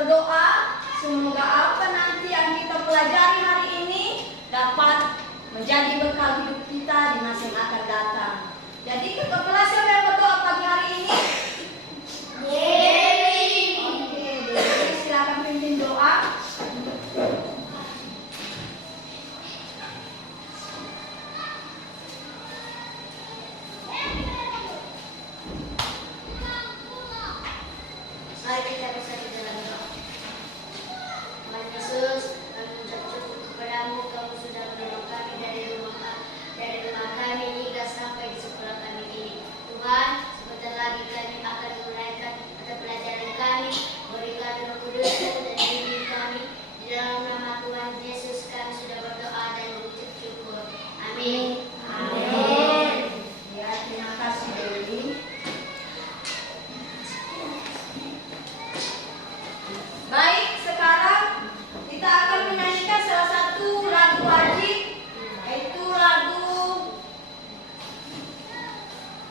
berdoa semoga apa nanti yang kita pelajari hari ini dapat menjadi bekal hidup kita di masa yang akan datang. Jadi ketua kelas siapa yang berdoa pagi hari ini? Dewi. Oke, Dewi silakan pimpin doa. Mari kita bersatu dalam doa. Tuhan Yesus, kami mengucap syukur kepadamu, kamu sudah menolong kami dari rumah kami hingga sampai di sekolah kami ini. Tuhan, sebentar lagi kami akan menunaikan mata pelajaran kami. Berikan Roh Kudus-Mu dan bimbing kami. Di dalam nama Tuhan Yesus kami sudah berdoa dan mengucap syukur. Amin. Amin. Ya, terima kasih Dewi. Baik, sekarang kita akan menyanyikan salah satu lagu wajib, yaitu lagu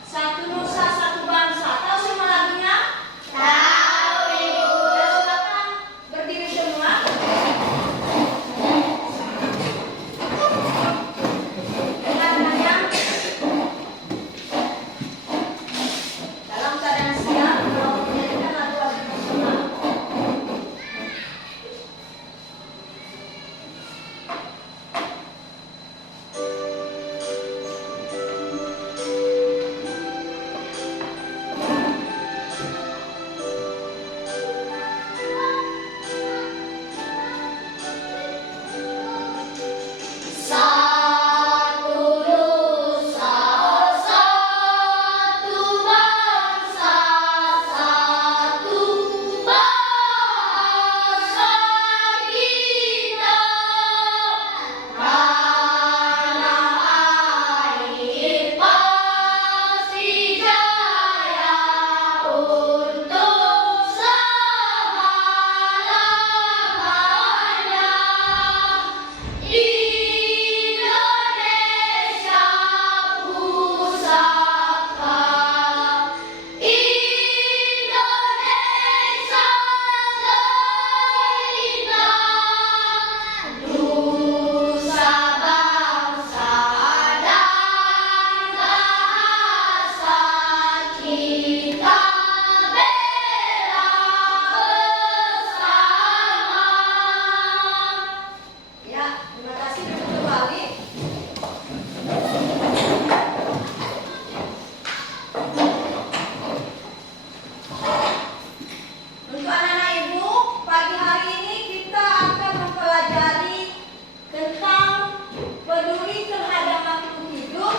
Satu Nusa Satu Bangsa. Tahu semua lagunya? Tahu, Ibu. Ya, silakan berdiri semua. Dengarkannya dalam keadaan siap, kalau menyanyikan lagu wajib nasional. Satu nusa, satu bangsa, satu bahasa kita. Tanah air pasti jaya untuk selama-lamanya. Indonesia pusaka, Indonesia terindah, nusa bangsa dan bahasa kita bela bersama. Ya, terima kasih duduk kembali. Untuk anak-anak ibu, pagi hari ini kita akan mempelajari tentang peduli terhadap makhluk hidup,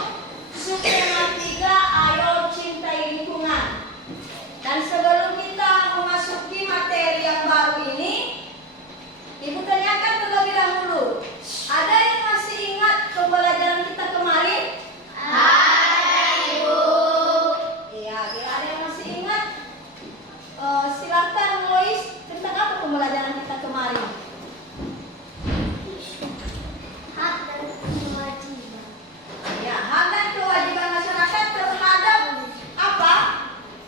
subtema 3, ayo cintai lingkungan. Dan sebelum kita memasuki materi yang baru ini, Ibu tanyakan terlebih dahulu, ada yang masih ingat pembelajaran kita kemarin? Ada, Ibu. Iya, ada yang masih ingat? Silakan Lois, tentang apa pembelajaran kita kemarin? Hak dan kewajiban. Ya, hak dan kewajiban masyarakat terhadap apa?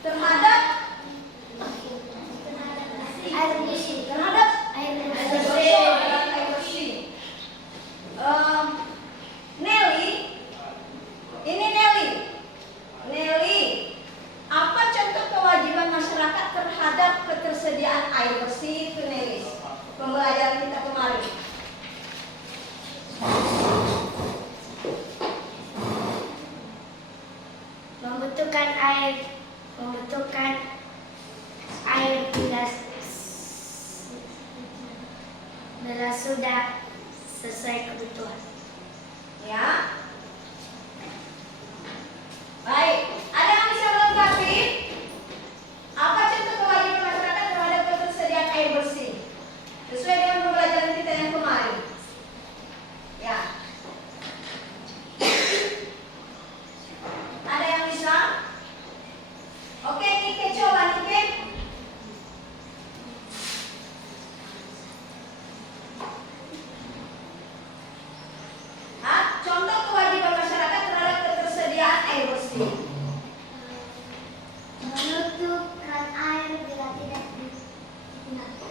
Terhadap Air bersih. terhadap Air air bersih. bersih. Air bersih. Nelly, ini Nelly. Nelly, apa contoh kewajiban masyarakat terhadap ketersediaan air bersih itu Nelly? Pembelajaran kita kemarin. Membutuhkan air bila sudah sesuai kebutuhan. Ya. Baik, ada yang bisa melengkapi? Apa contoh kewajiban masyarakat terhadap ketersediaan air bersih? Sesuai dengan pembelajaran kita yang kemarin. Ya. Ada yang bisa? Oke, Nike coba Nike. Contoh kewajiban masyarakat terhadap ketersediaan air bersih. Menutupkan air bila tidak digunakan.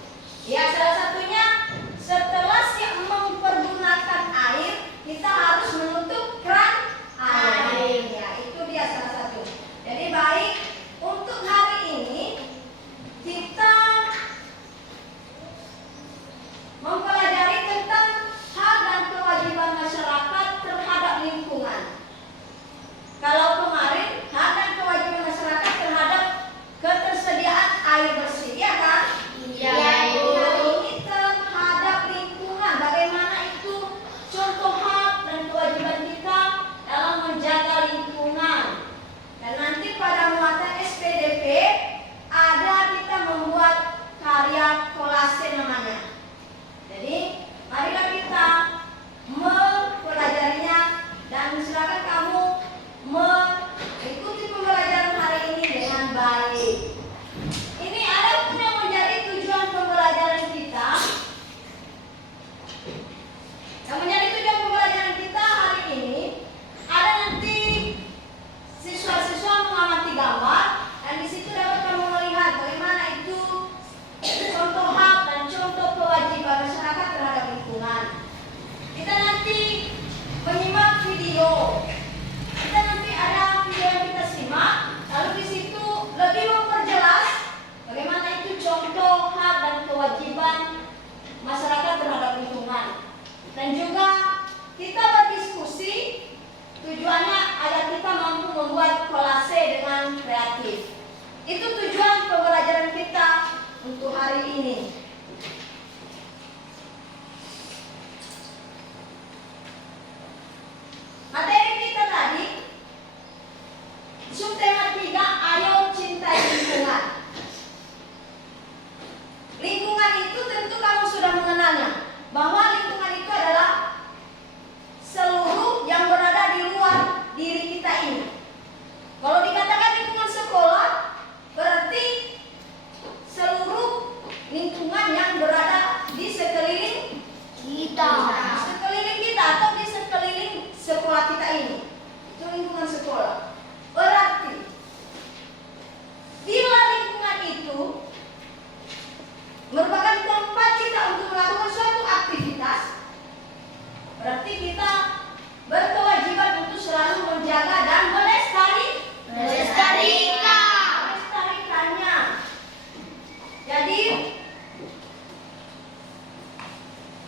Jadi,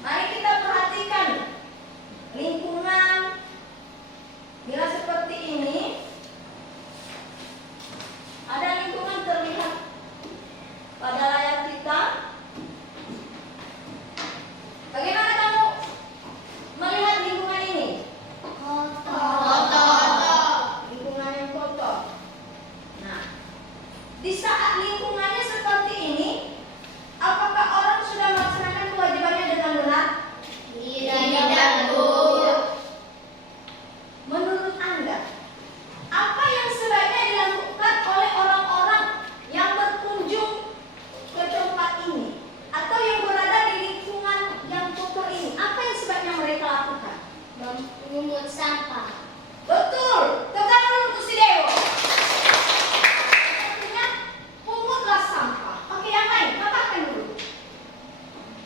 mari kita perhatikan lingkungan bila seperti ini. Ada lingkungan terlihat pada layar kita. Bagaimana kamu melihat lingkungan ini? Lingkungan yang kotor. Nah, di saat lingkungannya seperti ini, apakah orang sudah melaksanakan kewajibannya dengan benar? Tidak, Bu. Menurut Anda, apa yang sebaiknya dilakukan oleh orang-orang yang berkunjung ke tempat ini atau yang berada di lingkungan yang kotor ini? Apa yang sebaiknya mereka lakukan? Memungut sampah. Betul, tekan dulu Bu Sidewo. Artinya, pungutlah sampah. Oke, yang lain, katakan dulu.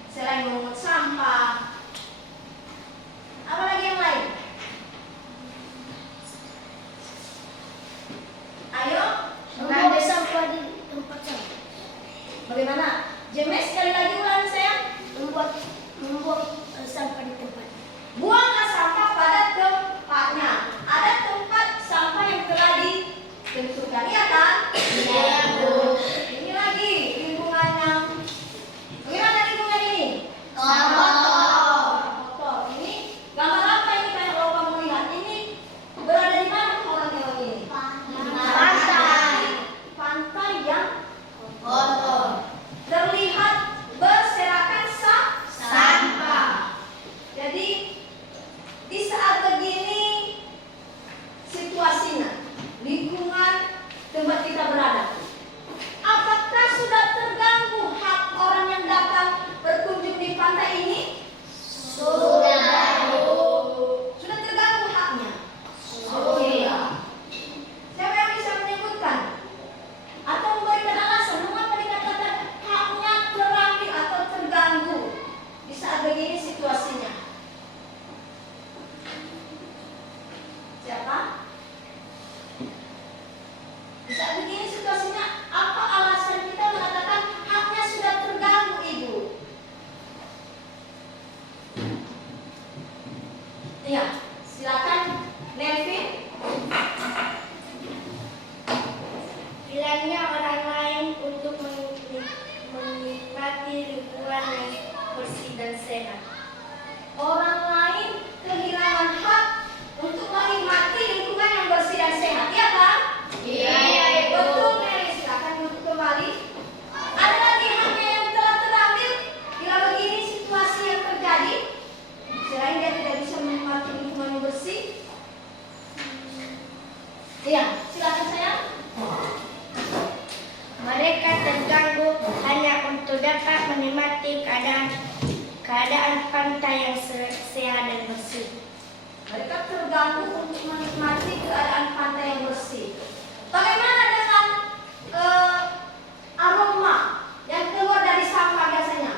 Selain memungut sampah, apa lagi yang lain? Ayo, Mengambil sampah di tempat sampah. bagaimana? Jemes, sekali lagi ulangi saya. Membuang sampah di tempat. Buanglah sampah pada tempatnya. Ada tempat sampah yang telah ditentukan, iya kan? Iya, Bu. Ini lagi lingkungannya. Bagaimana lingkungan ini? Kotor. Ini gambar apa ini kalau kamu lihat? Ini berada di mana orang yang ini? Pantai. Pantai yang Kotor. terlihat berserakan Sampah. Jadi di saat begini situasinya, lingkungan tempat kita berada, apakah sudah terganggu hak orang yang datang berkunjung di pantai ini? Sudah, Bu. Sudah terganggu haknya. Sudah. Siapa yang bisa menyebutkan atau memberikan alasan mengapa dikatakan haknya terambil atau terganggu di saat begini situasinya? Siapa? Di saat begini situasinya, apa alasan kita mengatakan haknya sudah terganggu, Ibu? Iya, silakan, Nevin. Hilangnya orang lain untuk menikmati lingkungan yang bersih dan sehat. Orang lain kehilangan hak untuk menikmati lingkungan yang bersih dan sehat, ya kan? Iya, Ibu. Betul, Mary. Silakan duduk kembali. Ada lagi haknya yang telah terambil bila begini situasi yang terjadi, selain dia tidak bisa menikmati lingkungan yang bersih. Iya, silakan sayang. Mereka terganggu hanya untuk dapat menikmati keadaan pantai yang sehat dan bersih. Mereka terganggu untuk menikmati keadaan pantai yang bersih. Bagaimana dengan aroma yang keluar dari sampah biasanya?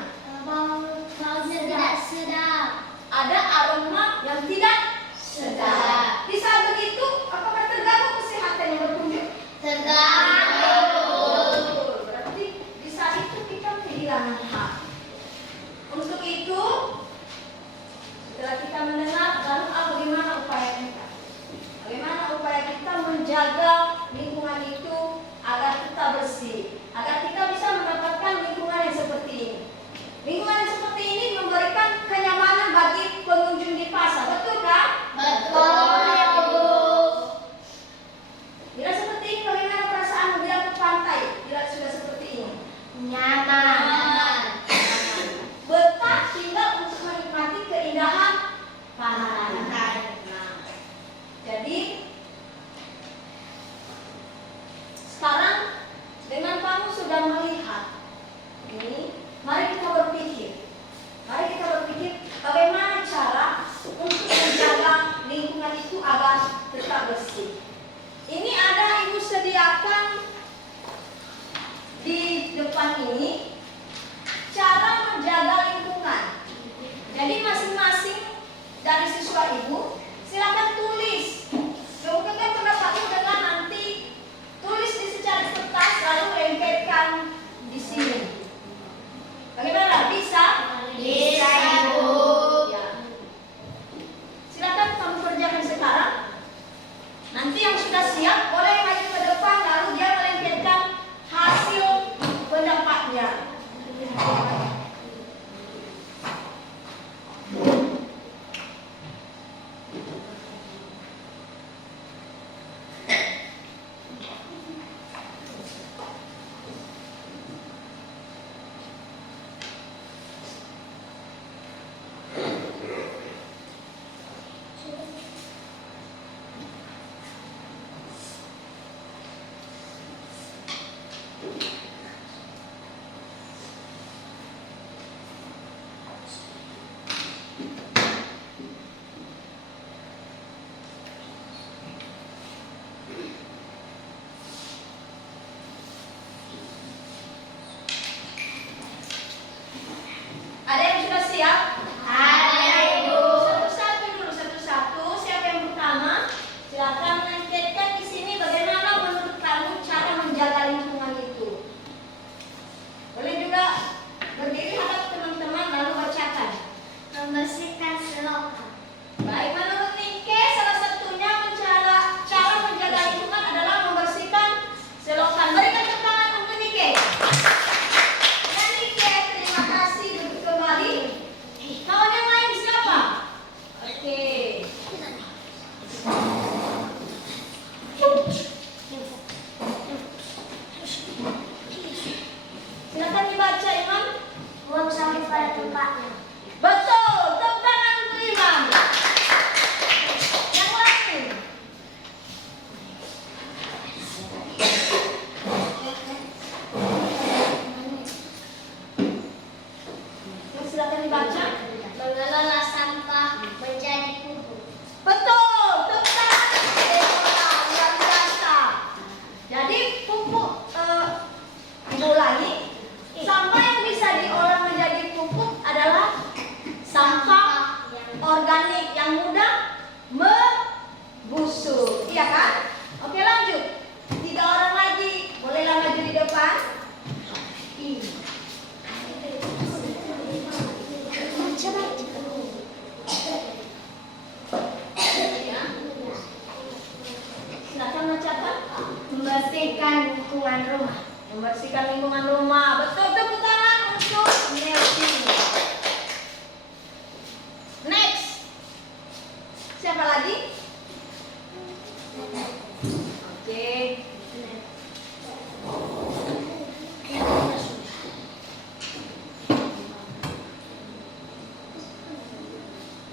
Sedap. Ada aroma yang tidak sedap. Di saat begitu, apakah terganggu kesehatan yang berkunjung? Betul. Berarti di saat itu kita kehilangan hak. Untuk itu, setelah kita mendengar, lalu bagaimana upaya kita? Bagaimana upaya kita menjaga lingkungan itu agar kita bersih, agar kita bisa mendapatkan lingkungan yang seperti ini. Lingkungan yang seperti ini memberikan kenyamanan bagi pengunjung di pasar, betul kan? Bila seperti ini, bagaimana perasaanmu bila ke pantai? Bila sudah seperti ini? Nyaman. Ada yang sudah siap? Ada, Ibu. Satu-satu dulu, satu-satu. Siapa yang pertama? Silakan mengaitkan di sini bagaimana menurut kamu cara menjaga lingkungan itu. Boleh juga berdiri hadap teman-teman lalu bacakan. Membersihkan selokan. Baik, menurut Nike salah satunya cara menjaga lingkungan adalah membersihkan selokan. Berikan tepuk tangan untuk Nike. Dan Nike, terima kasih duduk kembali. Kawan yang lain siapa? Oke. Silakan dibaca, Iman. Buang sampah pada tempatnya. Betul, tepuk tangan untuk Iman. Yang lain. Silakan dibaca. Mengelola sampah menjadi pupuk. Betul, tepuk tangan. Luar biasa. Jadi pupuk diulangi. Sampah yang bisa diolah menjadi pupuk adalah sampah organik yang mudah membusuk. Iya kan? Oke, lanjut. 3 orang lagi. Bolehlah maju di depan. Ya. Silakan bacakan. Membersihkan lingkungan rumah. Membersihkan lingkungan rumah. Betul, tepuk tangan untuk Nelsi. Next. Siapa lagi? Oke.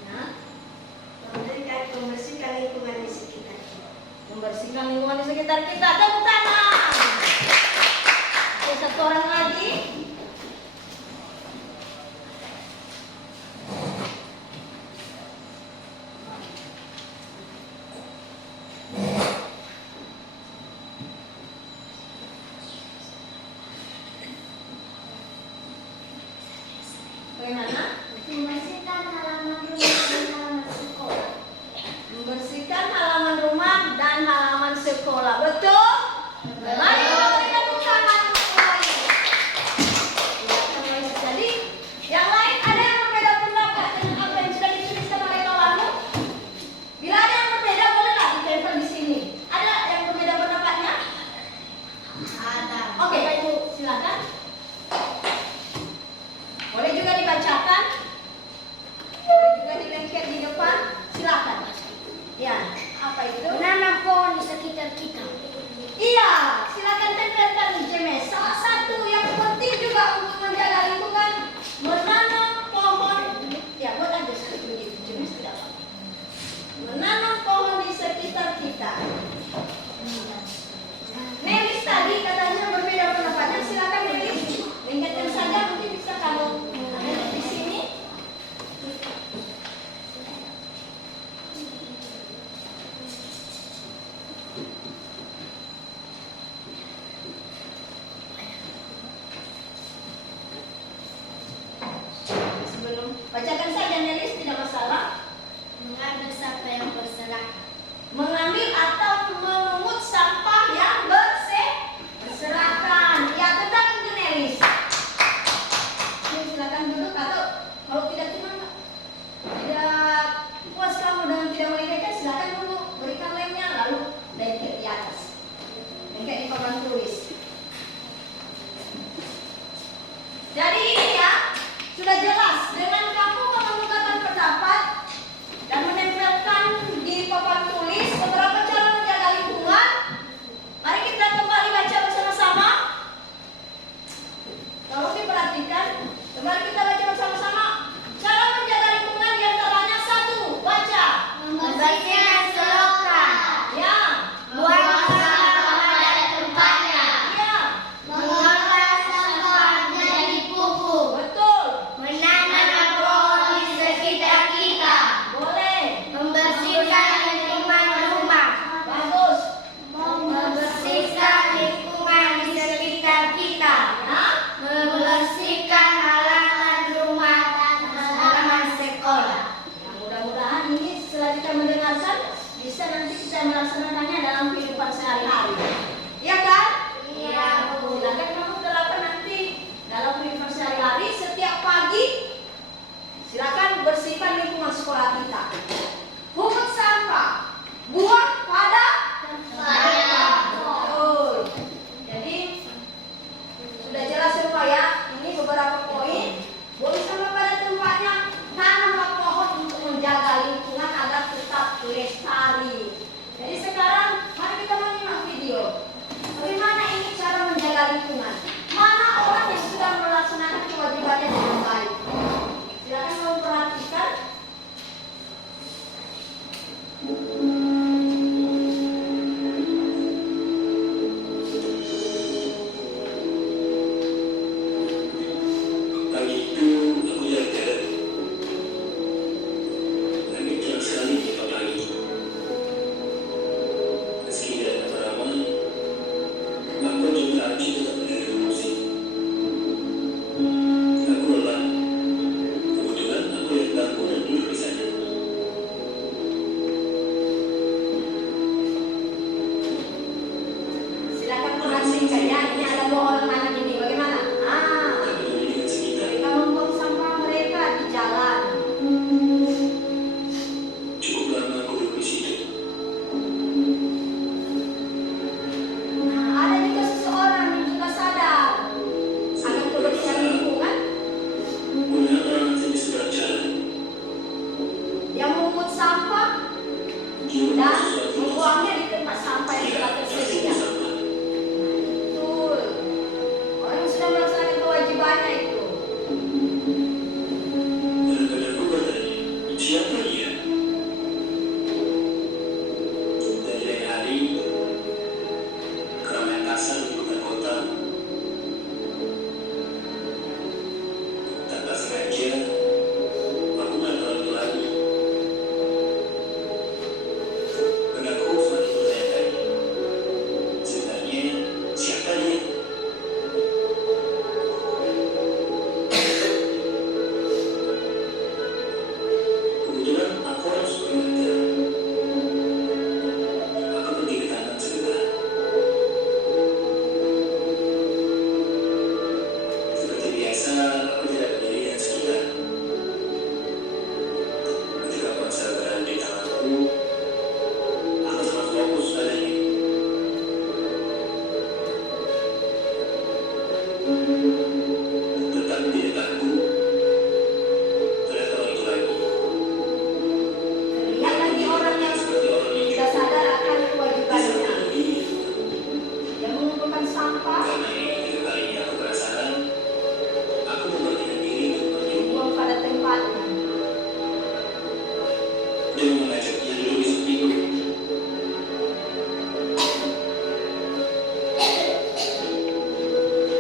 Nah, Membersihkan lingkungan di sekitar kita. membersihkan lingkungan di sekitar kita. Tepuk tangan. Oke, 1 orang lagi. Bagaimana? Membersihkan halaman rumah dan halaman sekolah. Membersihkan halaman rumah dan halaman sekolah. Betul? Mari kita berikan tepuk tangan untuk semuanya. Jadi, yang lain ada yang berbeda pendapat dengan apa yang sudah dituliskan oleh kawanmu? Bila ada yang berbeda, bolehlah ditempel di sini. Ada yang berbeda pendapatnya? Ada. Oke, Ibu, silakan. Boleh juga dibacakan. Boleh juga dilengket di depan. Silakan. Ya, apa itu? Menanam pohon di sekitar kita. Iya, silakan tempelkan Jemes. Salah satu yang penting juga untuk menjaga lingkungan, menanam pohon. Ya, buat aja seperti itu. Jemes tidak apa. Menanam pohon di sekitar kita. Nelis tadi katanya berbeda pendapatnya. Silakan Nelis. Lengketkan saja, mungkin bisa kamu di sini. Sebelum bacakan saja Nelis, tidak masalah. Mengambil sampah yang berserakan. Mengambil atau memungut sampah yang berserakan. Ya, tentang itu Nelis. Oke, silakan duduk atau kalau tidak puas kamu dengan tidak melengketkan, silakan dulu berikan lemnya lalu lengket di atas. Lengket di papan tulis. Jadi ini ya, sudah jelas dengan kamu mengemukakan pendapat dan menempelkan di papan tulis beberapa cara menjaga lingkungan. Mari kita kembali baca bersama-sama. Kalau diperhatikan, kembali kita baca bersama-sama. Cara menjaga lingkungan diantaranya 1, baca. Membersihkan selokan. Ya. Buang sampah pada tempatnya. Ya. Mengolah sampah menjadi pupuk. Betul. Menanam membersihkan lingkungan sekolah kita. Pungut sampah, buang pada tempatnya. betul. Jadi sudah jelas semua ya. Ini beberapa poin. Buang sampah pada tempatnya. Tanamlah pohon untuk menjaga lingkungan agar tetap lestari. Jadi sekarang mari kita menyimak video. Bagaimana ini cara menjaga lingkungan? Mana orang yang sudah melaksanakan kewajibannya dengan baik? Silakan kamu perhatikan. Pagi itu aku jalan-jalan. Langit cerah sekali di pagi. Meski tidak ramai, aku juga harus tetap mendengar musik. Aku lelah. Kebetulan aku lihat bangku dan duduk di sana. Silakan perhatikan ya. Ini ada dua orang anak ini. Bagaimana? Tak peduli dengan sekitar, Mereka membuang sampah mereka di jalan. cukup lama aku duduk di situ. Nah, ada juga seseorang yang sudah sadar akan kebersihan lingkungan. Melihat orang asing di seberang jalan, Dia memungut sampah dia dan membuat sesuatu yang membuangnya di tempat sampah yang tidak telah pasti tersedia. bersama. Betul. Orang yang sudah melaksanakan kewajibannya itu. Benar-benar aku bertanya, siapa dia? Dari lain hari, keramaian kasar di ibu kota. Tanpa sengaja, aku melihat orang itu lagi. Dan aku semakin bertanya-tanya, sebenarnya siapa dia? Kebetulan aku harus bergerak. Aku pergi ke taman sebentar. Seperti biasa, aku tidak peduli dengan sekitar. Ketika ponsel berada di tanganku, aku sangat fokus padanya. Tetap di depanku, terlihat orang itu lagi. Terlihat lagi orang yang Seperti orang yang tidak sadar akan bisa kewajibannya. peduli. Dia mengumpulkan sampah, Karena ini ketiga kalinya aku penasaran, aku memberanikan diri untuk maju dibuang pada tempatnya. dan mengajaknya duduk di sampingku.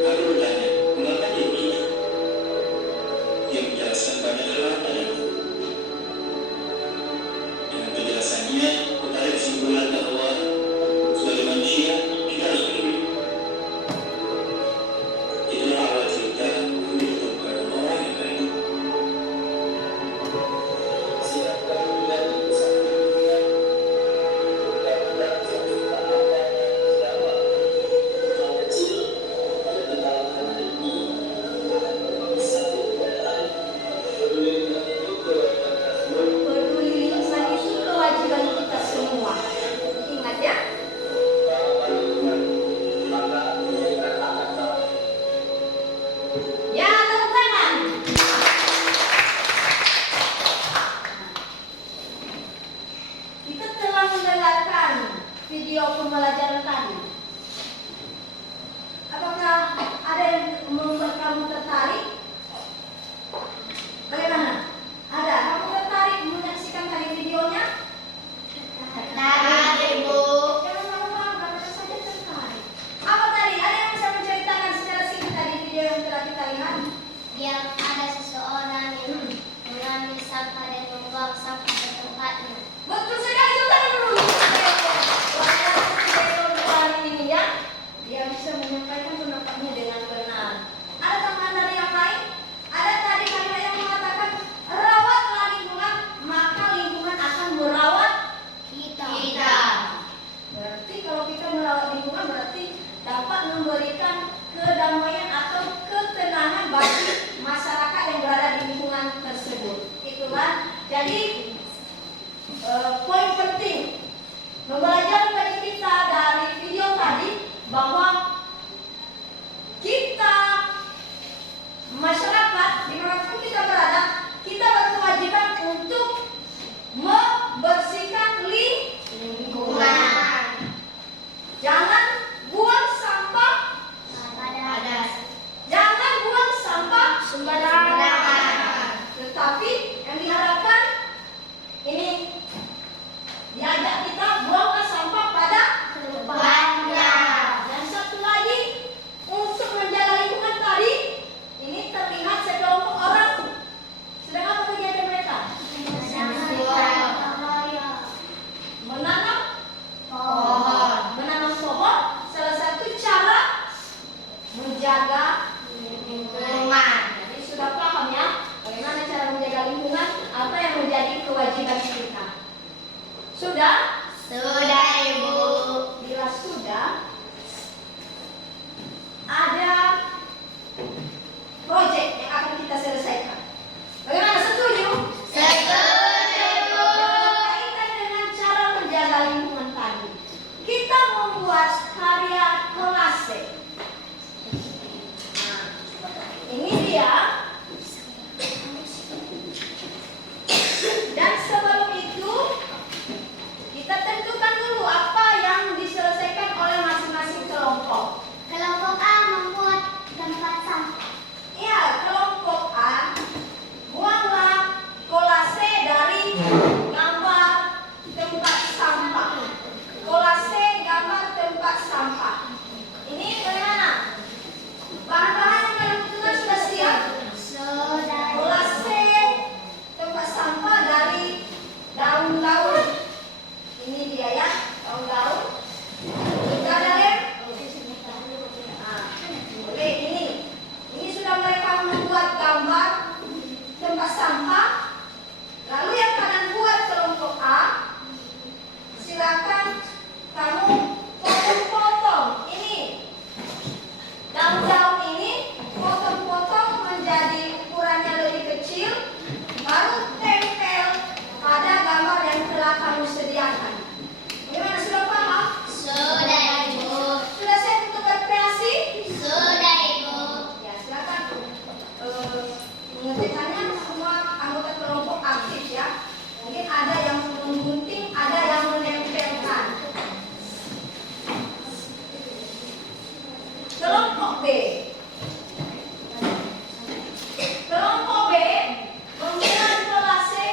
Aku bertanya, mengapa dia begitu? Dia menjelaskan banyak hal padaku. Dengan penjelasannya, aku tarik kesimpulan bahwa sebagai manusia, kita harus peduli. Itulah awal cerita aku ditemukan orang yang baik. Siapkan menjadi satu dunia dan satu tahapan yang sama. Hal kecil ada dalam hati ini akan satu kepada lain. Peduli lingkungan itu kewajiban kita semua. Peduli lingkungan itu kewajiban kita semua. Ingat ya. Maka menjadikan akan tahu. Ya, tepuk tangan. Kita telah mendengarkan video pembelajaran tadi. Apakah ada yang membuat kamu tertarik? Bagaimana? Ada? Kamu tertarik menyaksikan tadi videonya? Tertarik, Ibu. Jangan malu-malu, katakan saja tertarik. Apa tadi? Ada yang bisa menceritakan secara singkat tadi video yang telah kita lihat? Yang ada seseorang yang mengambil sampah dan membuang sampah ke tempatnya. Betul sekali, itu tadi dulu. Wajah ini ya, dia bisa menyampaikan pendapatnya dengan benar. Ada tambahan dari yang lain? Ada tadi kalimat yang mengatakan rawatlah lingkungan, maka lingkungan akan merawat Kita. Berarti kalau kita merawat lingkungan berarti dapat memberikan kedamaian atau ketenangan bagi masyarakat yang berada di lingkungan tersebut. Itulah dimanapun kita berada, kita berkewajiban untuk membersihkan lingkungan. Jangan buang sampah Jangan buang sampah sembarangan. Tetapi yang diharapkan ini diajak kita buanglah sampah pada tempatnya. Dan satu lagi, untuk menjaga lingkungan tadi, ini terlihat sekelompok orang sedang apa kegiatan mereka? Menanam pohon. Menanam pohon salah satu cara menjaga lingkungan. Jadi sudah paham ya bagaimana cara menjaga lingkungan, apa yang menjadi kewajiban kita. Sudah? Sudah, Ibu. Bila sudah, ada proyek yang akan kita selesaikan. Bagaimana, setuju? Setuju. Berkaitan dengan cara menjaga lingkungan tadi, kita membuat karya kolase. Nah, ini dia. Dan sebelum itu, kita tentukan dulu apa yang diselesaikan oleh masing-masing kelompok. Kelompok A membuat tempat sampah. Iya, kelompok A, buanglah kolase dari gambar tempat sampah. Kolase gambar tempat sampah. Ini bagaimana? Bahan-bahan yang kalian butuhkan sudah siap? Sudah. Kolase tempat sampah dari daun-daun. Ini dia ya, daun-daun. Sudah ada lem? Nah, boleh ini. Ini sudah mereka membuat gambar tempat sampah. Lalu yang kalian buat kelompok A, silakan kamu potong-potong ini daun-daun ini, potong-potong menjadi ukurannya lebih kecil, baru tempel pada gambar yang telah kamu sediakan. Gimana, sudah paham? Sudah, Ibu. Sudah siap untuk berkreasi? Sudah, Ibu. Ya, silakan mengerjakannya. Semua anggota kelompok aktif ya. Mungkin ada yang menggunting, ada yang menempelkan. Kelompok B. Kelompok B membuat kolase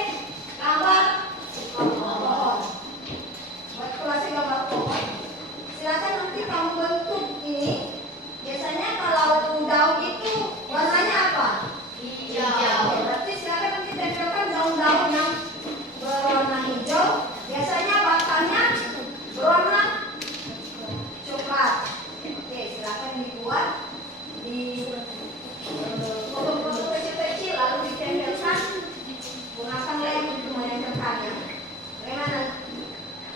gambar pohon. Buat kolase gambar pohon. Silakan nanti kamu bentuk ini. Biasanya kalau daun itu warnanya apa? Hijau. Berarti silakan nanti tempelkan daun-daun yang berwarna hijau. Biasanya batangnya berwarna coklat. Oke, silakan dibuat di potong-potong kecil-kecil lalu ditempelkan. Gunakan lem untuk menempelkannya. Bagaimana?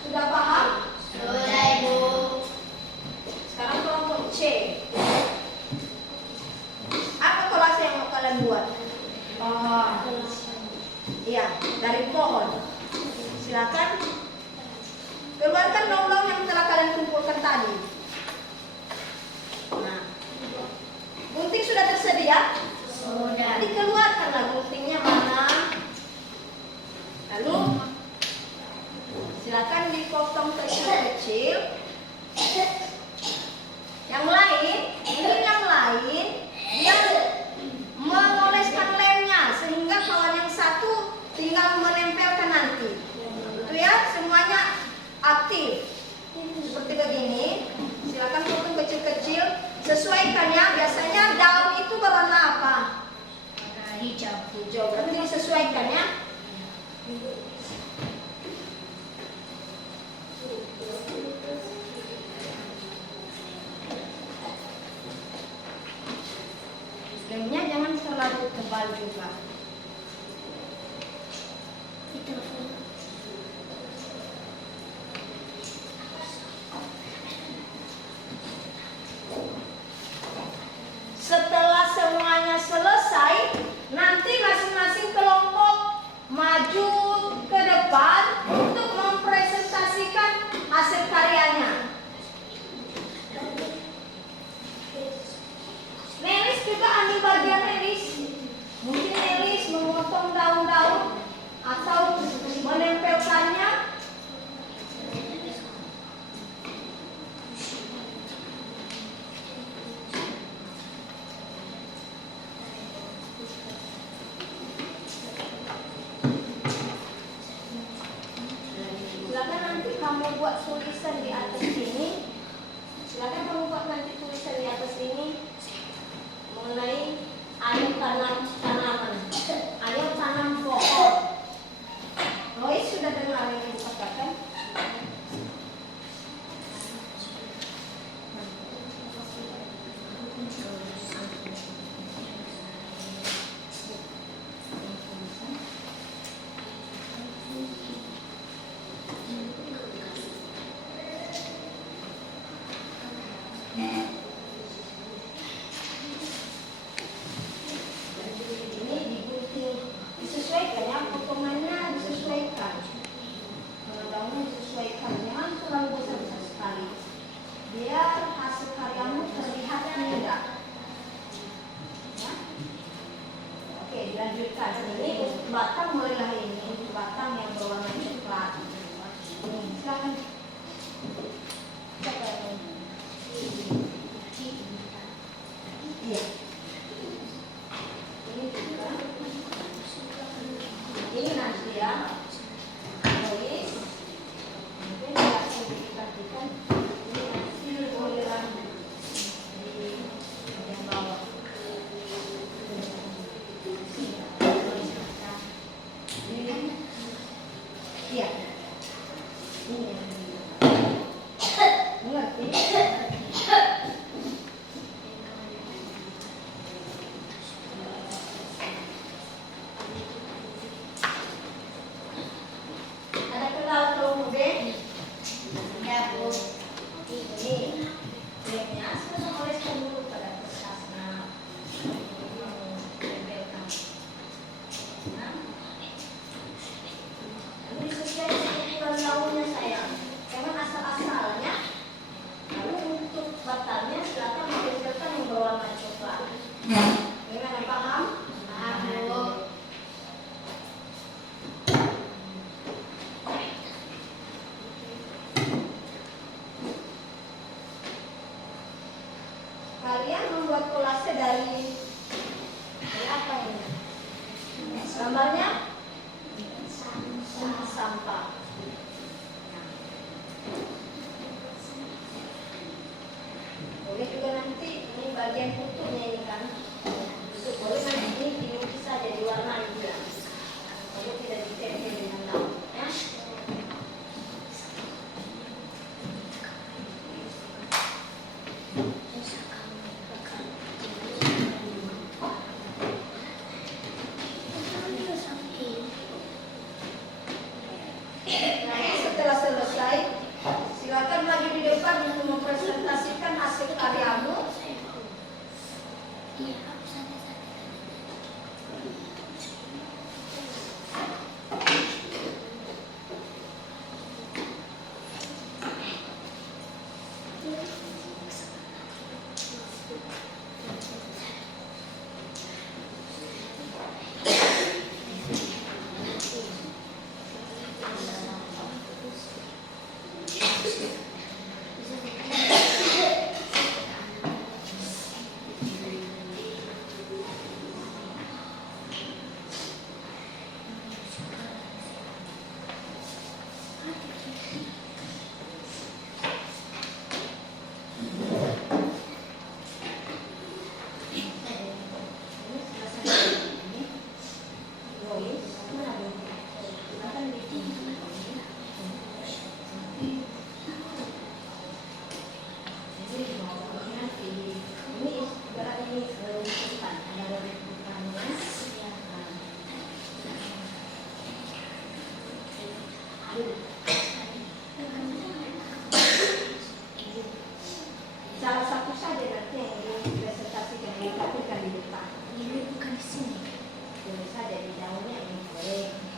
Sudah paham? Sudah, Ibu. Sekarang kelompok C. Apa kolase yang mau kalian buat? Iya, dari pohon. Silakan keluarkan daun-daun yang telah kalian kumpulkan tadi. Nah, gunting sudah tersedia? Sudah. Dikeluarkanlah guntingnya mana. Lalu silakan dipotong kecil-kecil. Yang lain, mungkin yang lain dia mengoleskan lemnya sehingga kawan yang satu tinggal menempelkan nanti. Itu ya, semuanya aktif. Seperti begini. Silakan potong kecil-kecil. Sesuaikannya. Biasanya daun itu berwarna apa? Hijau. Hijau. Berarti disesuaikan ya. Lemnya jangan terlalu tebal juga. Setelah semuanya selesai, nanti masing-masing kelompok maju ke depan untuk mempresentasikan hasil karyanya. Nelis juga ambil bagian Nelis. Mungkin membuat tulisan di atas ini. Silakan kamu buat nanti tulisan di atas ini mengenai ayo tanam tanaman, ayo tanam pohon. Roy sudah dengar yang ibu katakan? Ini digunting, disesuaikan ya, potongannya disesuaikan, daunnya disesuaikan, jangan terlalu besar sekali, biar hasil karyamu terlihat indah. Ya. Oke, dilanjutkan. Ini untuk batang mulailah ini, untuk batang yang berwarna coklat. Ini silakan. Siapa yang mau? Iya. Ini juga. Ini nanti ya. Tulis. Mungkin akan diperhatikan. Ini nanti bolehlah di bagian bawah. Ini. Iya. Ini yang mengerti? Ada kenal kelompok B? Ya, Bu. Ini lihatnya sudah oleskan dulu pada kertasnya. Nah, ini disesuaikan ukuran daunnya sayang. Jangan asal-asalnya. Lalu untuk batangnya silakan dipecahkan yang berwarna coklat. Gimana, paham? Paham, Bu. Kalian membuat kolase dari apa ini? Gambarnya sampah. Boleh juga nanti ini bagian kutubnya ini kan. Itu boleh nanti ini dilukis saja diwarnai juga. Kalau tidak ditempel dengan daun, ya. Nah, setelah selesai, silakan maju di depan untuk mempresentasikan hasil karyamu. Salah satu saja nanti yang dipresentasikan ditampilkan di depan. Ini bukan di sini. Boleh saja di daunnya ini boleh.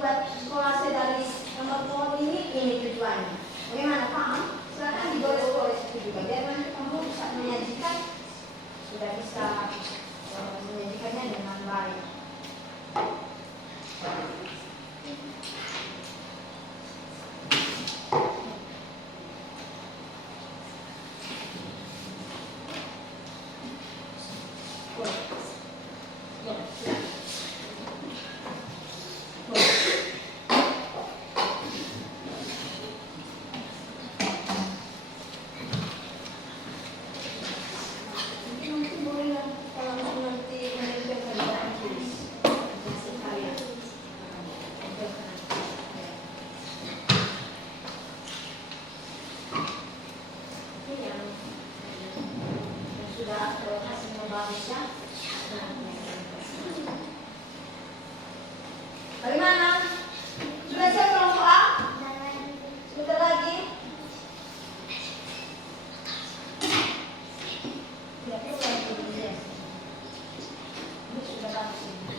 membuat kolase dari nomor pohon ini tujuannya. Bagaimana, paham? Silakan digores-gores itu juga biar nanti kamu bisa menyajikan, sudah bisa menyajikannya dengan baik. Bagaimana? Sudah siap kelompok A? Sebentar lagi. Ya, itu lagi ya. Ini sudah bagus ini.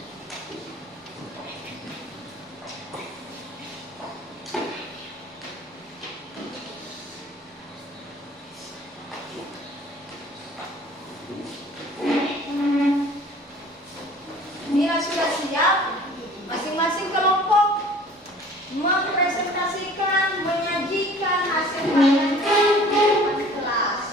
Bila sudah siap, masing-masing kelompok mempresentasikan, menyajikan hasil karyanya di kelas.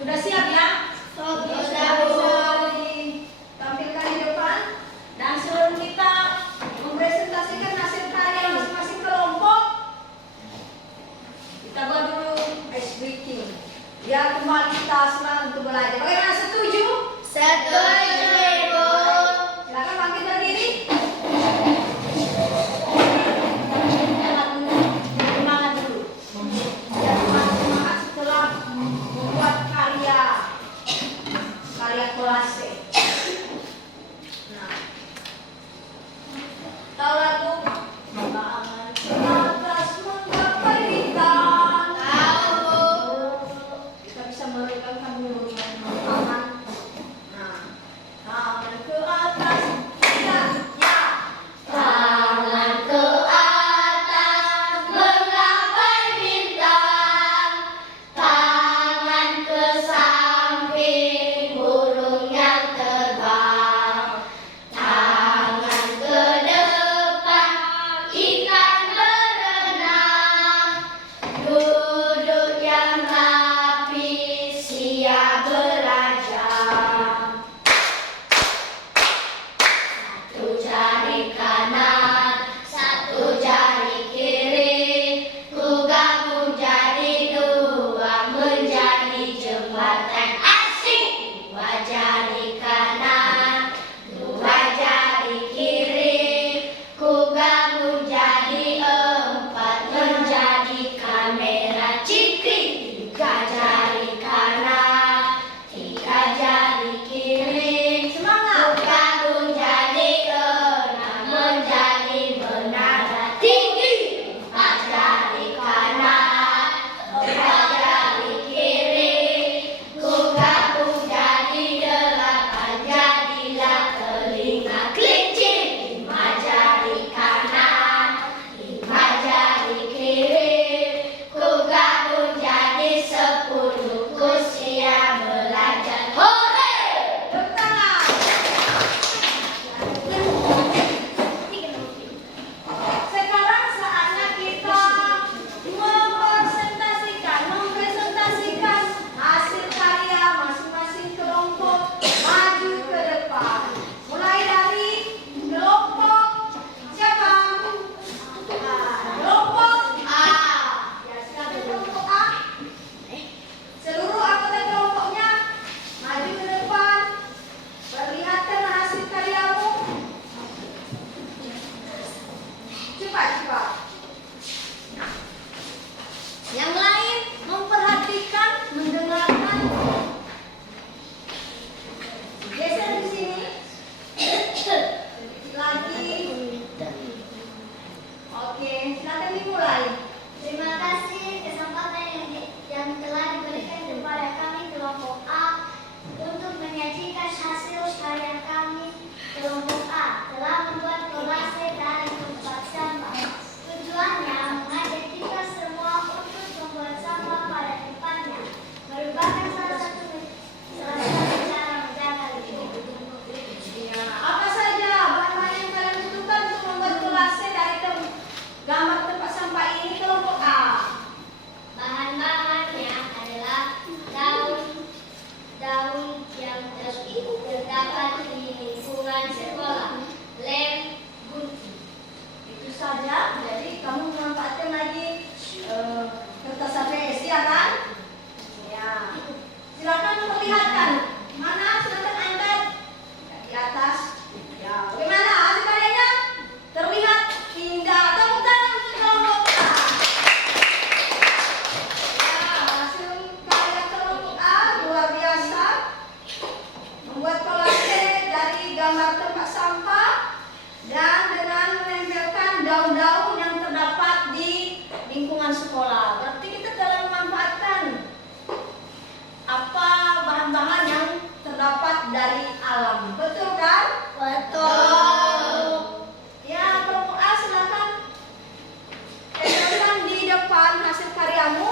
Sudah siap ya? Sudah bisa ditampilkan di depan dan sebelum kita mempresentasikan hasil karya masing-masing kelompok, kita buat dulu ice breaking. Biar kembali kita semangat untuk belajar. Bagaimana, setuju? Setuju, Ibu. Silakan bangkit berdiri. Semangat dulu. Biar semangat setelah membuat karya. cepat. Yang lain memperhatikan, mendengarkan. Geser di sini. Lagi. Oke, silakan dimulai. Terima kasih kesempatan yang telah diberikan kepada kami kelompok A untuk menyajikan hasil karya kami. Kelompok A telah membuat kolase dari tempat sampah. Tujuannya mengajak kita semua untuk membuat sampah pada tempatnya, merupakan salah satu cara menjaga lingkungan. Ya, apa saja bahan-bahan yang kalian butuhkan untuk membuat kolase dari gambar tempat sampah ini, kelompok A? Bahan-bahannya adalah daun yang terdapat di lingkungan sekolah, lem, gunting. Itu saja. Jadi kamu memanfaatkan lagi kertas ABS, ya kan? Ya. Silakan memperlihatkan. Mana? Silakan angkat. Di atas. Ya. Bagaimana hasil karyanya? Terlihat indah. Tepuk tangan untuk kelompok A. Ya, hasil karya kelompok A luar biasa. Membuat kolase dari gambar tempat sampah dan dengan menempelkan daun-daun yang terdapat di lingkungan sekolah. Berarti kita telah memanfaatkan apa bahan-bahan yang terdapat dari alam. Betul kan? Betul. Ya, kelompok A silakan tempelkan di depan hasil karyamu.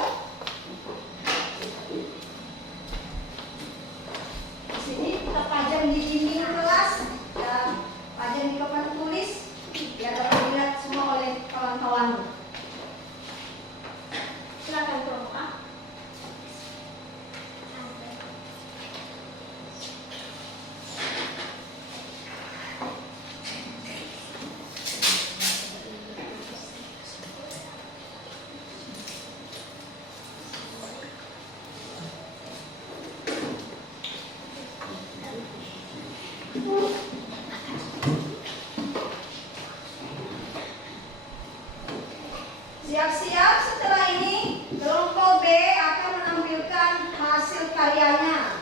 Di sini kita pajang di dinding kelas dan pajang di papan tulis biar dapat dilihat semua oleh kawan-kawanmu. Silakan kelompok A. Siap-siap, setelah ini kelompok B akan menampilkan hasil karyanya.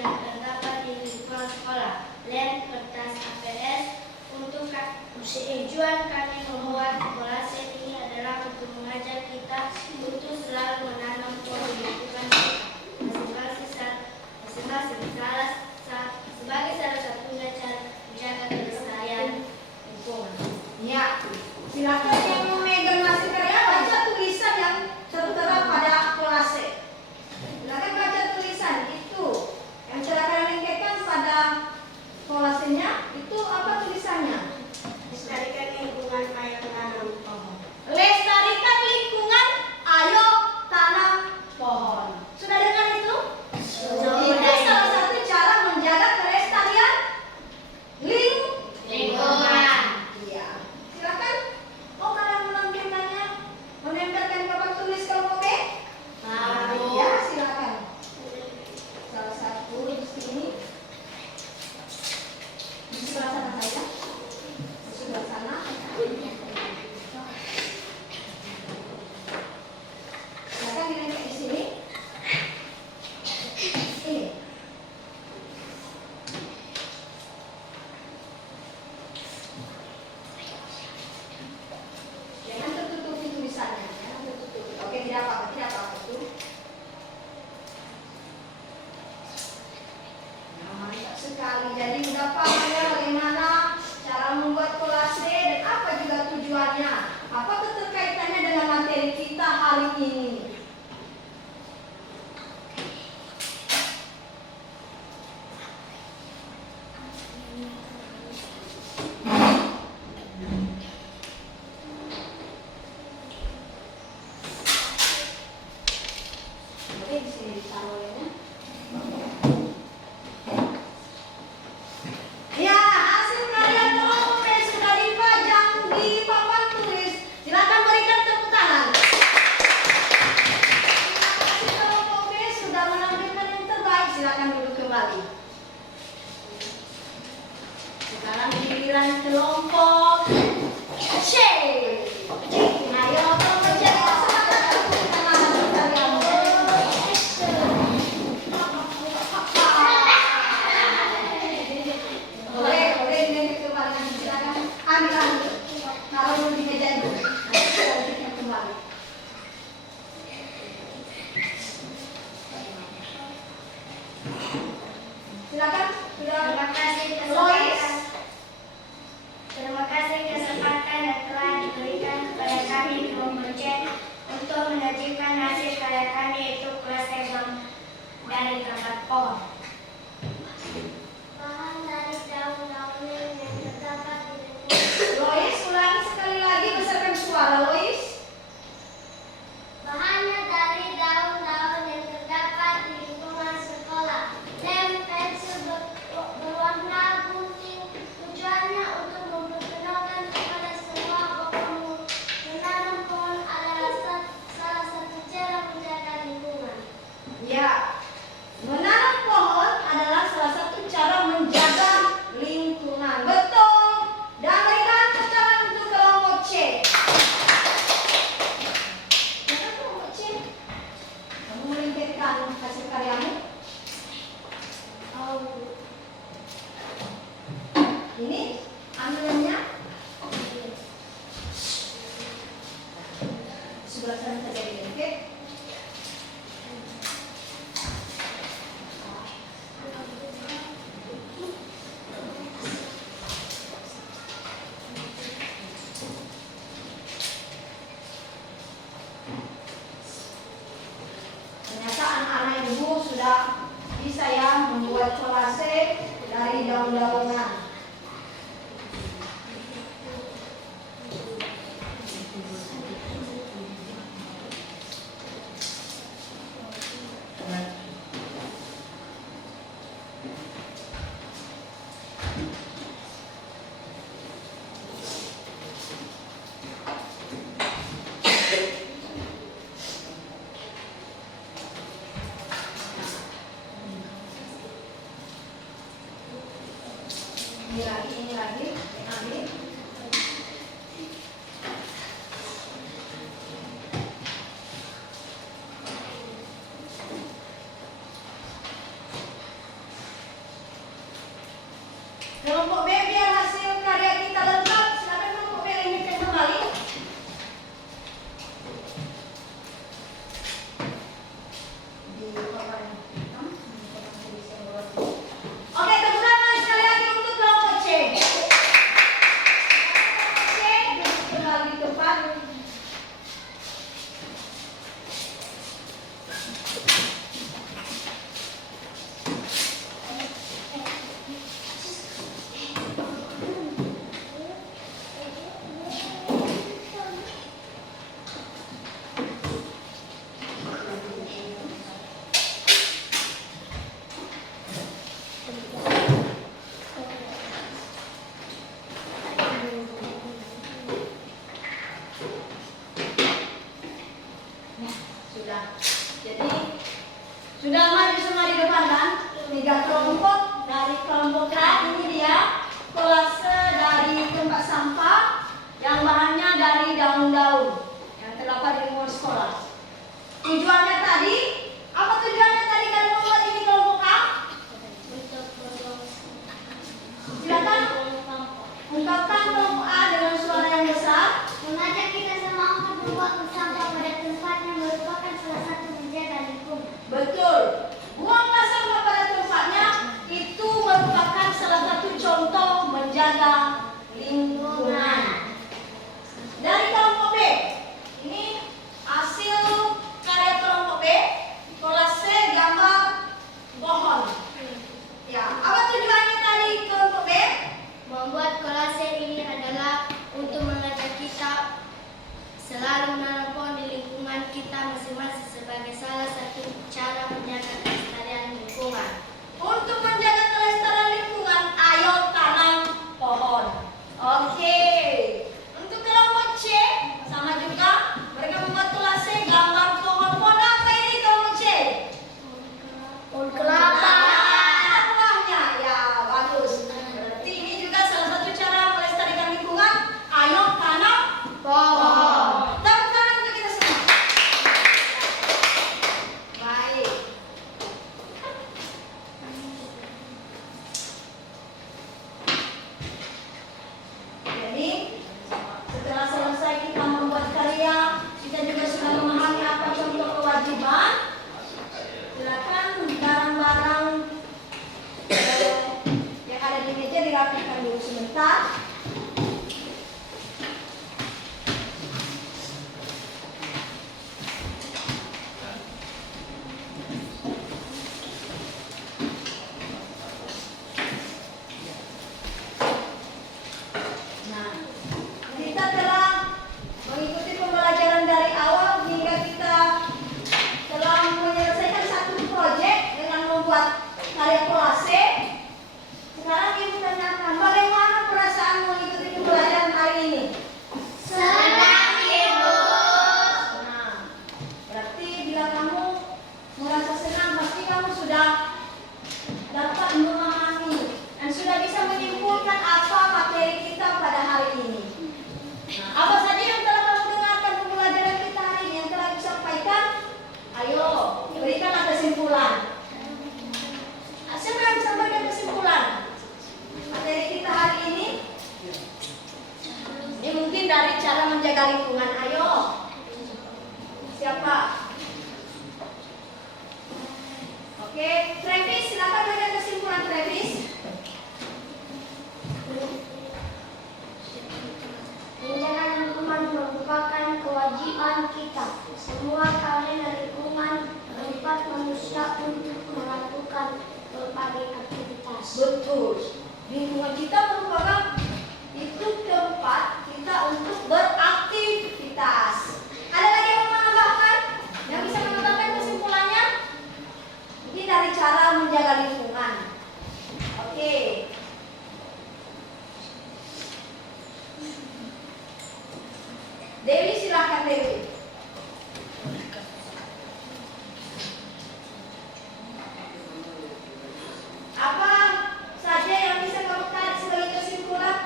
yang terdapat di lingkungan sekolah. Lem, kertas, APS. Untuk tujuan kami membuat kolase ini adalah untuk mengajak kita untuk selalu menanam pohon di lingkungan kita. Masing-masing sebagai salah satunya cara menjaga kelestarian lingkungan. Ya, silakan yang memegang hasil karya baca tulisan yang tertera pada kolase. Silakan baca tulisan itu yang telah kalian lengkapkan pada kolasenya. Itu apa tulisannya? Lestarikan lingkungan, ayo menanam pohon. Lestarikan lingkungan, ayo tanam pohon. Sudah dengar itu? Itu salah satu cara menjaga kelestarian Lingkungan. Iya. Silakan. Oh, kalian menampilkannya, menempelkan papan tulis kalau mau? Mau. Ya, silakan. Salah satu di sini. Di sebelah sana saja. Di sebelah sana. Silakan dilempar di sini. Ini. Jangan tertutupi tulisannya, jangan tertutupi. Oke, tidak apa-apa itu. Nah, mantap sekali. Jadi udah paham ya bagaimana cara membuat kolase dan apa juga tujuannya. Apa keterkaitannya dengan materi kita hari ini? Oke, di sini ditaruh ya. Ya, hasil karya kelompok sudah dipajang di papan tulis. Silakan berikan tepuk tangan. Terima kasih kelompok B sudah menampilkan yang terbaik. Silakan duduk kembali. Sekarang giliran kelompok C. Ayo kelompok C, silakan tepuk tangan untuk kalian. Boleh dilempar kembali nanti silakan ambil taruh dulu di meja itu. Nanti kita lanjutkan kembali. Silakan sudah. Terima kasih kesempatan yang telah diberikan kepada kami kelompok C untuk menyajikan hasil karya kami yaitu kolase dari gambar pohon. Bahan dari daun-daun yang terdapat di lingkungan. Lois, ulangi sekali lagi besarkan suara Lois. Bahannya dari daun-daun yang terdapat di lingkungan sekolah. Lem, pensil berwarna gunting. Tujuannya untuk memperkenalkan kepada semua bahwa menanam pohon adalah salah satu cara menjaga lingkungan. Ya, menanam pohon adalah salah satu cara menjaga lingkungan. Betul. Dan berikan tepuk tangan untuk kelompok C. Siapa kelompok C? Kamu melengkapkan hasil karyamu? Ini ambilannya sebelah sana saja dilengkap. Ternyata anak-anak ibu sudah bisa ya membuat kolase dari daun-daunan. Ini lagi, ambil. Kelompok B biar hasil karya kita lengkap. Silakan kelompok B lanjutkan kembali. Oke, tepuk tangan sekali lagi untuk kelompok C. Kelompok C duduk kembali di tempat. Sudah. Jadi sudah maju semua di depan kan? 3 kelompok dari kelompok K ini dia kolase dari tempat sampah yang bahannya dari daun-daun yang terdapat di lingkungan sekolah. Tujuannya tadi, apa tujuannya tadi kalian membuat ini kelompok K? Silakan ungkapkan kelompok A dengan suara yang besar. Mengajak kita semua untuk membuang sampah pada tempatnya merupakan salah satu menjaga lingkungan. Betul. Buanglah sampah pada tempatnya itu merupakan salah satu contoh menjaga lingkungan. Dari kelompok B, ini hasil karya kelompok B, kolase gambar pohon. Ya, apa tujuannya tadi kelompok B? Membuat kolase ini adalah untuk mengajak kita selalu menanam pohon di lingkungan kita masing-masing sebagai salah satu cara menjaga kelestarian lingkungan. Untuk menjaga kelestarian lingkungan, ayo tanam pohon. Oke. Untuk kelompok C, sama juga mereka membuat kolase gambar pohon. Pohon apa ini kelompok C? Pohon kelapa. Buahnya, ya bagus. Berarti ini juga salah satu cara melestarikan lingkungan. Ayo tanam pohon. Tepuk tangan untuk kita semua. Baik. Jadi setelah selesai kita membuat karya, kita juga sudah memahami apa contoh kewajiban. Silakan barang-barang yang ada di meja dirapikan dulu sebentar. Nah, kita telah mengikuti pembelajaran dari awal hingga kita telah menyelesaikan satu proyek dengan membuat karya kolase. Sekarang ibu tanyakan, bagaimana perasaan mengikuti pembelajaran hari ini? Senang, Ibu. Nah, berarti bila kamu merasa senang, pasti kamu sudah dapat memahami dan sudah bisa menyimpulkan apa materi kita pada hari ini. Nah, apa saja yang telah kamu dengarkan pembelajaran kita hari ini yang telah disampaikan? Ayo, berikanlah kesimpulan. Siapa yang bisa memberikan kesimpulan materi kita hari ini? Ini mungkin dari cara menjaga lingkungan. Ayo, siapa? Oke, Travis, silakan berikan kesimpulan Travis. Menjaga lingkungan merupakan kewajiban kita. Semua kalangan lingkungan tempat manusia untuk melakukan berbagai aktivitas. Betul. Lingkungan kita merupakan itu tempat kita untuk beraktivitas. Ada lagi yang mau menambahkan? Yang bisa menambahkan kesimpulannya? Ini dari cara menjaga lingkungan. Oke. Dewi, silakan Dewi. Apa saja yang bisa kamu tarik sebagai kesimpulan?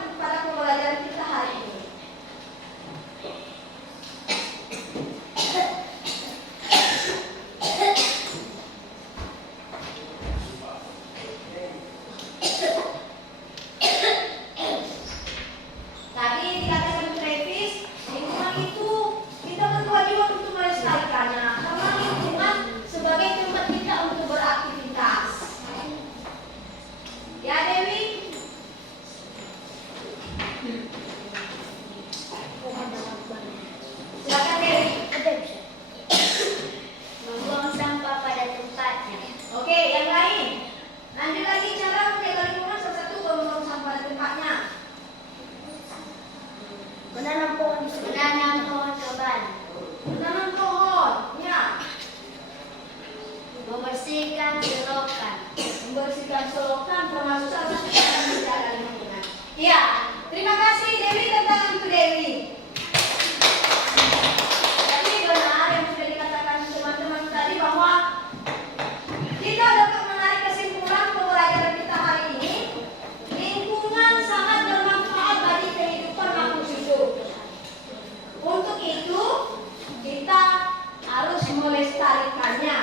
membersihkan selokan termasuk salah satu cara menjaga lingkungan. Iya, terima kasih Dewi tentang itu Dewi. Jadi benar yang sudah dikatakan teman-teman tadi bahwa kita dapat menarik kesimpulan pembelajaran kita hari ini. Lingkungan sangat bermanfaat bagi kehidupan makhluk hidup. Untuk itu kita harus melestarikannya.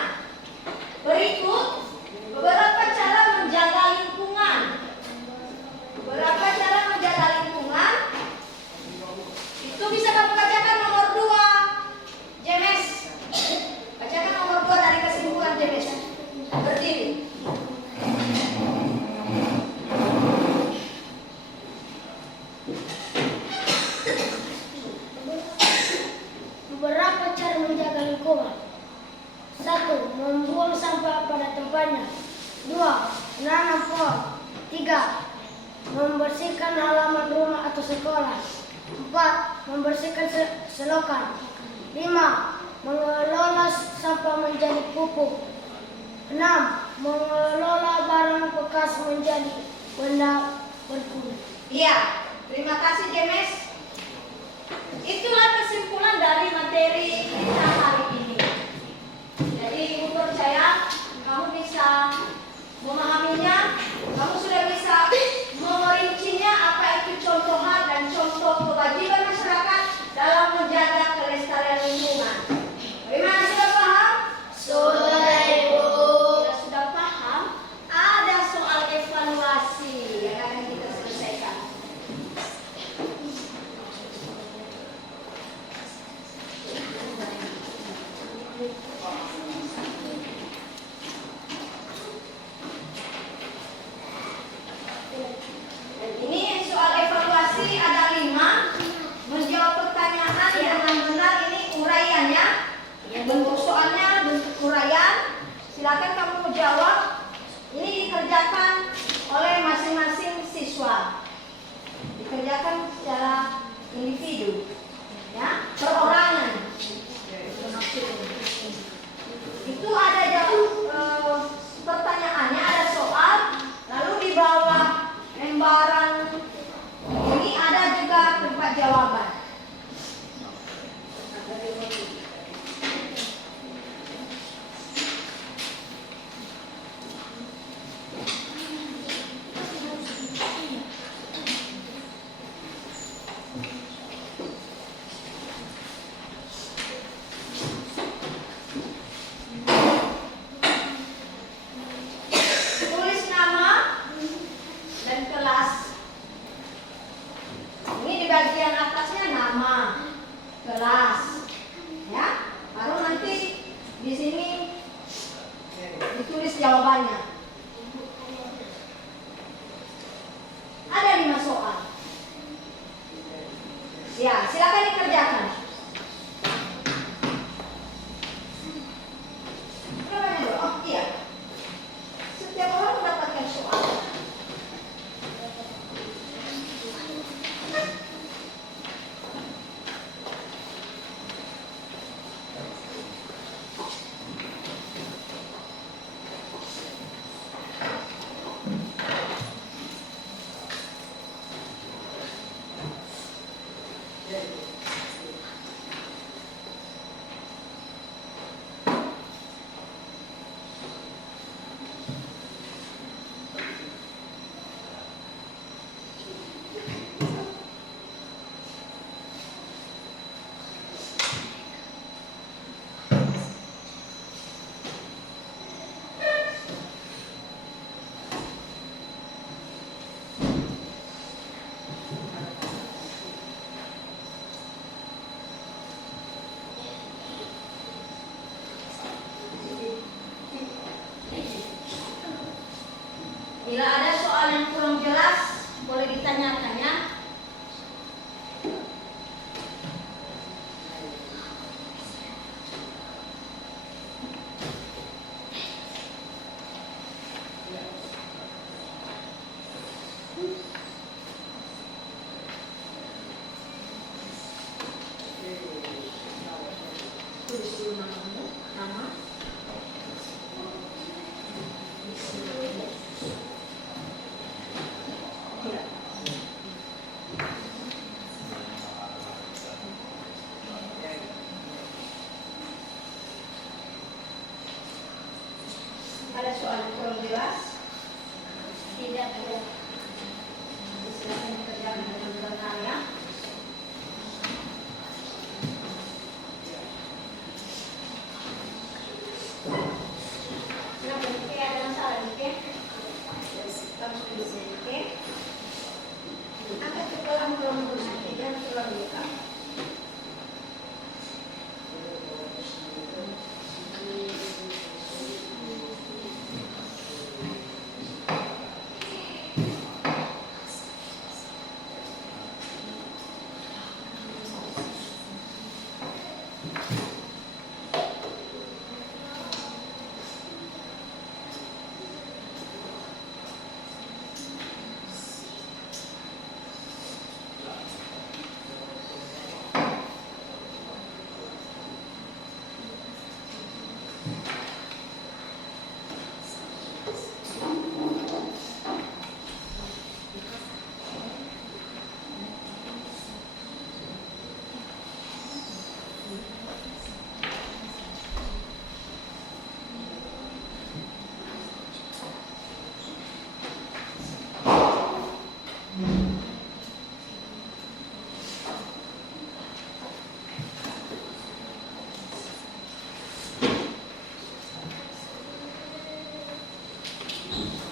Berikut beberapa cara menjaga lingkungan. Beberapa cara menjaga lingkungan. Itu bisa kamu bacakan nomor 2. James. Bacakan nomor 2 dari kesimpulan James. Berdiri. Beberapa cara menjaga lingkungan. 1. Membuang sampah pada tempatnya. 2. Menanam pohon. 3. Membersihkan halaman rumah atau sekolah. 4. Membersihkan selokan. 5. Mengelola sampah menjadi pupuk. 6. Mengelola barang bekas menjadi benda berguna. Iya, terima kasih James. Itulah kesimpulan dari materi kita hari ini. Jadi menurut saya kamu bisa memahaminya, kamu sudah bisa merincinya apa itu contoh hal dan contoh kewajiban masyarakat dalam menjaga kelestarian lingkungan. Bagaimana, sudah paham? Sudah, Ibu. Jika sudah paham, ada soal evaluasi yang akan kita selesaikan. Ini soal evaluasi ada 5. Menjawab pertanyaan dengan benar, ini uraiannya. Bentuk soalnya bentuk uraian. Silakan kamu jawab. Ini dikerjakan oleh masing-masing siswa. Dikerjakan secara individu, ya, perorangan. Itu ada pertanyaannya, ada soal, lalu di bawah lembaran ini ada juga tempat jawaban. Tulis nama dan kelas. Ini di bagian atasnya nama, kelas, ya. Baru nanti di sini ditulis jawabannya. Ada 5 soal. Ya, silakan dikerjakan. Berapa dulu? Oh iya. Setiap orang mendapatkan soal. Bila ada soal yang kurang jelas, boleh ditanyakan ya. Tulis dulu nama. ada. Silakan dikerjakan dengan benar ya. Kenapa Nike ada masalah Nike? Kamu duduk Nike. Angkat kepala dulu Nike, jangan terlalu dekat.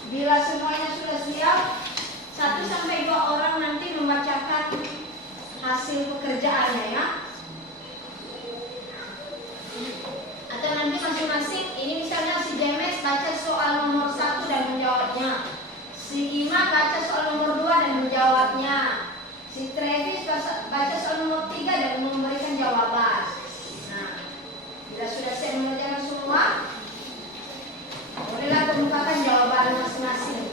Bila semuanya sudah siap, 1 sampai 2 orang nanti membacakan hasil pekerjaannya ya. Atau nanti masing-masing, ini misalnya si James baca soal nomor 1 dan menjawabnya. Si Ima baca soal nomor 2 dan menjawabnya. Si Travis baca soal nomor 3 dan memberikan jawaban. Nah, bila sudah saya mengerjakan semua, bolehlah kemukakan jawaban masing-masing.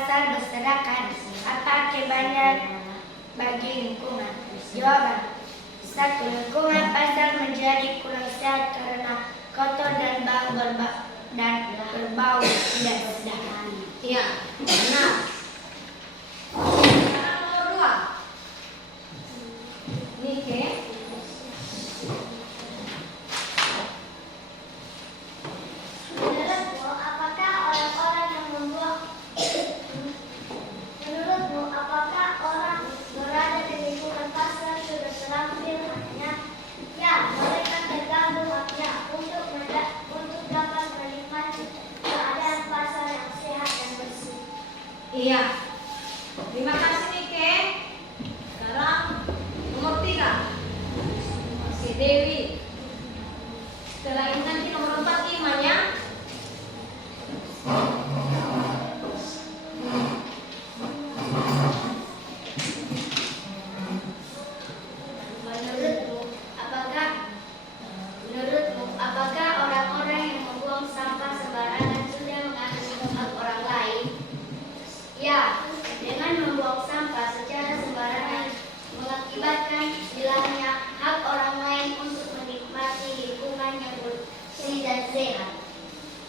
pasar berserakan. Apa akibatnya bagi lingkungan? Jawaban. 1. Lingkungan pasar menjadi kurang sehat karena kotor dan berbau tidak sedap. Iya, benar. Sekarang nomor 2. Nike. Menurutmu, apakah orang-orang yang membuang Menurutmu, apakah orang berada di lingkungan pasar sudah terampil haknya? Ya, mereka tergabung haknya untuk dapat menikmati keadaan pasar yang sehat dan bersih. Iya. Terima kasih Nike. Sekarang nomor 3. Si Dewi. Setelah ini nanti nomor 4 Imanya. Menurutmu, apakah orang-orang yang membuang sampah sembarangan sudah mengambil hak orang lain? Ya, dengan membuang sampah secara sembarangan mengakibatkan hilangnya hak orang lain untuk menikmati lingkungan yang bersih dan sehat.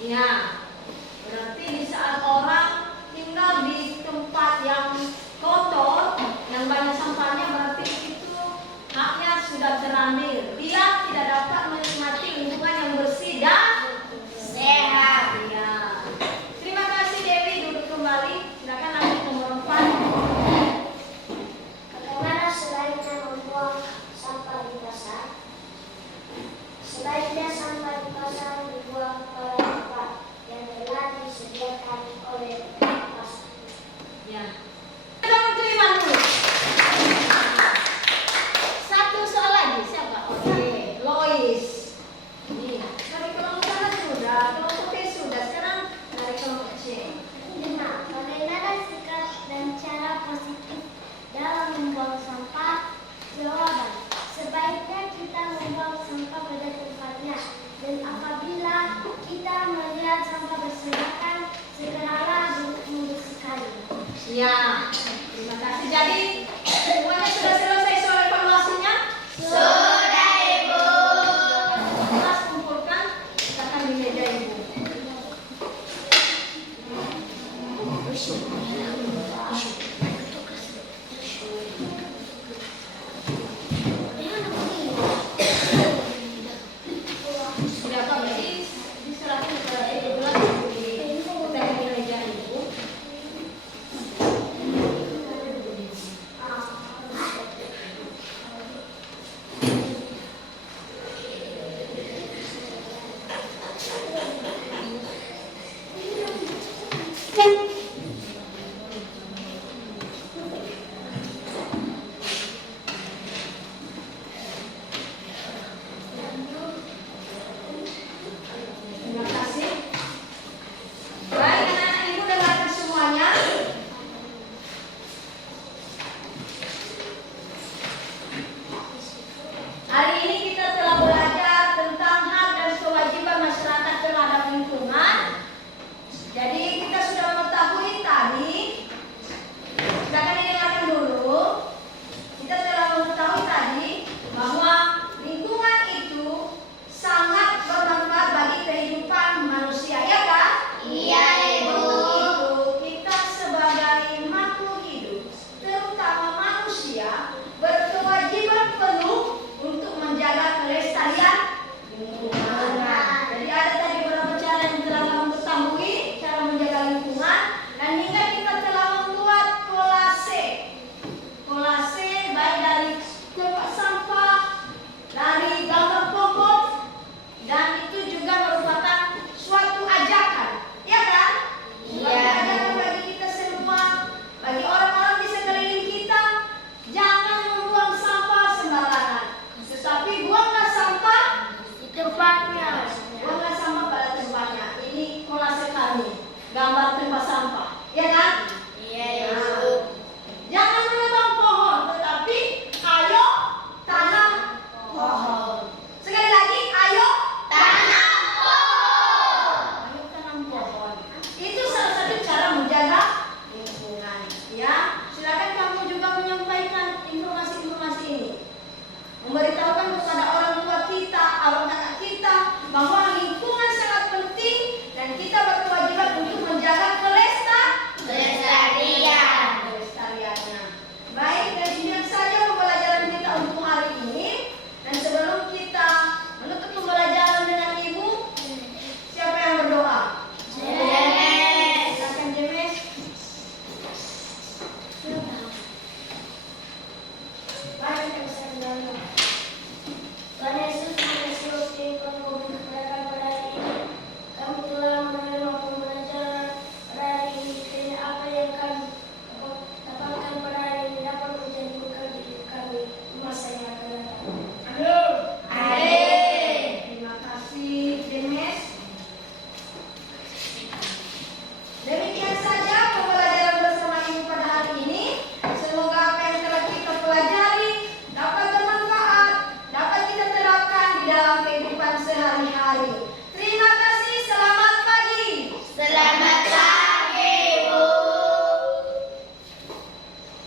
Iya. Berarti di saat orang tinggal di tempat yang kotor, yang banyak sampahnya, berarti itu haknya sudah terambil. Dia tidak dapat menikmati lingkungan yang bersih dan Sehat. iya. Terima kasih Dewi, duduk kembali. Silakan lanjut nomor 4. Bagaimana sebaiknya membuang sampah di pasar? Sebaiknya sampah di pasar dibuang pada tempat yang telah disediakan oleh pasar. Ya. Kita terima dulu. Satu soal lagi siapa? Oke, Lois. Nih, dari kelompok A sudah, kelompok B sudah. Sekarang dari kelompok C. Nah, bagaimana sikap dan cara positif dalam membuang sampah? Jawaban. Sebaiknya kita membuang sampah pada tempatnya. Dan apabila kita melihat sampah berserakan, segeralah membersihkannya. Ya, terima kasih. Jadi semuanya sudah selesai soal evaluasinya? Sudah, Ibu. Kelas kumpulkan, letakkan di meja Ibu.